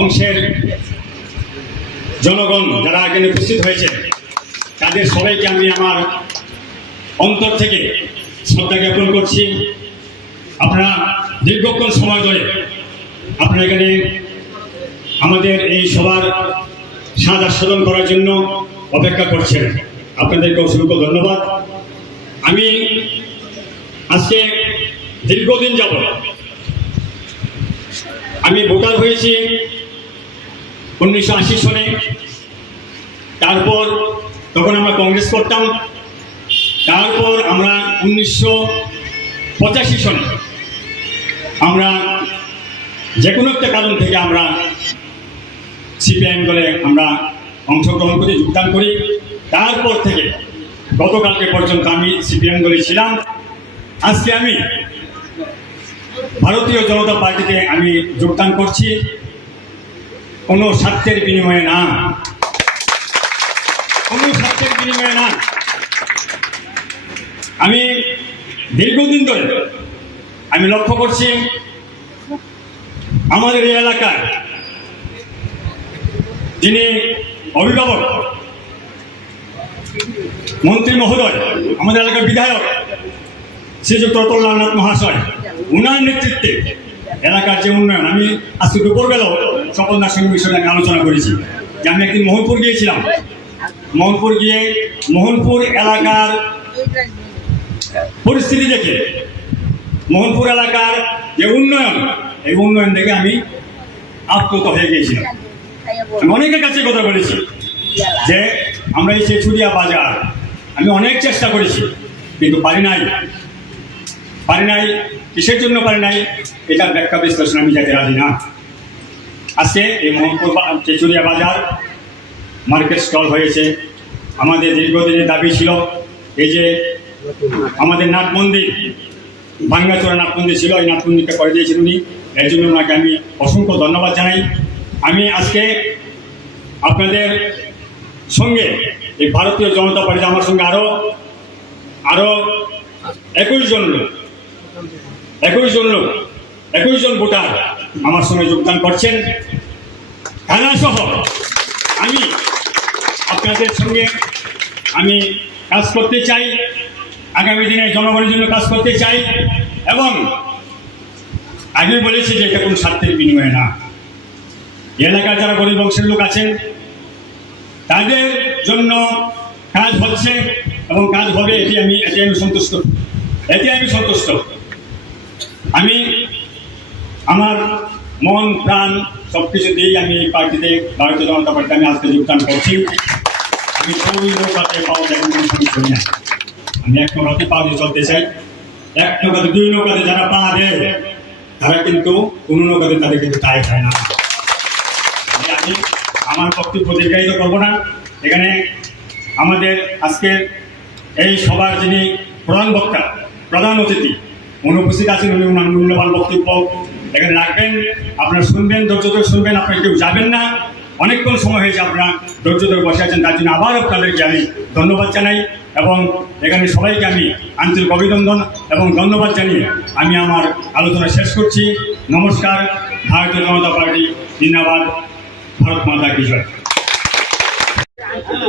অংশের জনগণ যারা এখানে উপস্থিত হয়েছে তাদের সবাইকে আমি আমার অন্তর থেকে শ্রদ্ধা জ্ঞাপন করছি। আপনারা দীর্ঘক্ষণ সময় ধরে আপনারা এখানে আমাদের এই সবার স্বাদ আস্বাদন করার জন্য অপেক্ষা করছেন, আপনাদেরকে অসংখ্য ধন্যবাদ। আমি আজকে দীর্ঘদিন যাবত আমি ভোটার হয়েছি 1980 সনে। তারপর তখন আমরা কংগ্রেস করতাম। তারপর আমরা 1985 সনে আমরা যে কোনো একটা কারণ থেকে আমরা সিপিআইএম দলে আমরা অংশগ্রহণ করি, যোগদান করি। তারপর থেকে গতকালকে পর্যন্ত আমি সিপিআইএম দলে ছিলাম। আজকে আমি ভারতীয় জনতা পার্টিতে আমি যোগদান করছি কোনো স্বার্থের বিনিময়ে না, কোনো স্বার্থের বিনিময়ে না। আমি দীর্ঘদিন ধরে আমি লক্ষ্য করছি আমাদের এই এলাকার যিনি অভিভাবক মন্ত্রী মহোদয়, আমাদের এলাকার বিধায়ক শ্রীযুক্ত অতুল্লাল নাথ মহাশয়, উনার নেতৃত্বে এলাকার যে উন্নয়ন, আমি আজকে দুপুরবেলাও সকলদার সঙ্গে বিষয়ে আমি আলোচনা করেছি যে আমি একদিন মোহনপুর গিয়েছিলাম। মোহনপুর গিয়ে মোহনপুর এলাকার পরিস্থিতি দেখে, মোহনপুর এলাকার যে উন্নয়ন, এই উন্নয়ন দেখে আমি আপ্লুত হয়ে গিয়েছিলাম। আমি অনেকের কাছে কথা বলেছি যে আমরা এই চেচুড়িয়া বাজার আমি অনেক চেষ্টা করেছি কিন্তু পারি নাই। কিসের জন্য পারি নাই এটার ব্যাখ্যা বিশ্লেষণ আমি যাতে রাজি না। আজকে এই মোহনপুর চেচুড়িয়া বাজার মার্কেট স্টল হয়েছে। আমাদের দীর্ঘদিনের দাবি ছিল এই যে আমাদের নাট মন্দির, ভাঙ্গাচোরা নাট মন্দির ছিল, এই নাট মন্দিরটা করে দিয়েছেন উনি। এর জন্য ওনাকে আমি অসংখ্য ধন্যবাদ জানাই। আমি আজকে আপনাদের সঙ্গে এই ভারতীয় জনতা পার্টি আমার সঙ্গে আরো 21 জন ভোটার আমার সঙ্গে যোগদান করছেন। থানা সহ আমি আপনাদের সঙ্গে আমি কাজ করতে চাই, আগামী দিনে জনগণের জন্য কাজ করতে চাই। এবং আগে বলেছি যে এটা কোনো স্বার্থের বিনিময়ে না। এলাকার যারা গরিব বংশের লোক আছেন তাদের জন্য কাজ হচ্ছে এবং কাজ হবে, এতে আমি সন্তুষ্ট। আমি আমার মন প্রাণ সবকিছু দিয়েই আমি এই পার্টিতে, ভারতীয় জনতা পার্টিতে আমি আজকে যোগদান করছি। আমি দুই নৌকাতে পাওয়া যায় করি না, আমি এক নৌকাতে পা দিয়ে চলতে চাই। এক নৌকাতে দুই নৌকাতে যারা পা দেয় তারা কিন্তু কোনো নৌকাতে তাদের কিন্তু টাই খায় না। আমি আমার বক্তব্য দীর্ঘায়িত করবো না। এখানে আমাদের আজকের এই সবার যিনি প্রধান বক্তা, প্রধান অতিথি অনুপস্থিত আছেন, উনি ওনার মূল্যবান বক্তব্য এখানে রাখবেন। আপনারা শুনবেন, ধৈর্য ধরে শুনবেন, আপনারা কেউ যাবেন না। অনেকক্ষণ সময় হয়েছে, আপনারা ধৈর্য ধরে বসে আছেন, তার জন্য আবার আপনাদেরকে আমি ধন্যবাদ জানাই। এবং এখানে সবাইকে আমি আন্তরিক অভিনন্দন এবং ধন্যবাদ জানিয়ে আমি আমার আলোচনা শেষ করছি। নমস্কার। ভারতীয় জনতা পার্টি জিন্দাবাদ। ভারত মাতা কি জয়।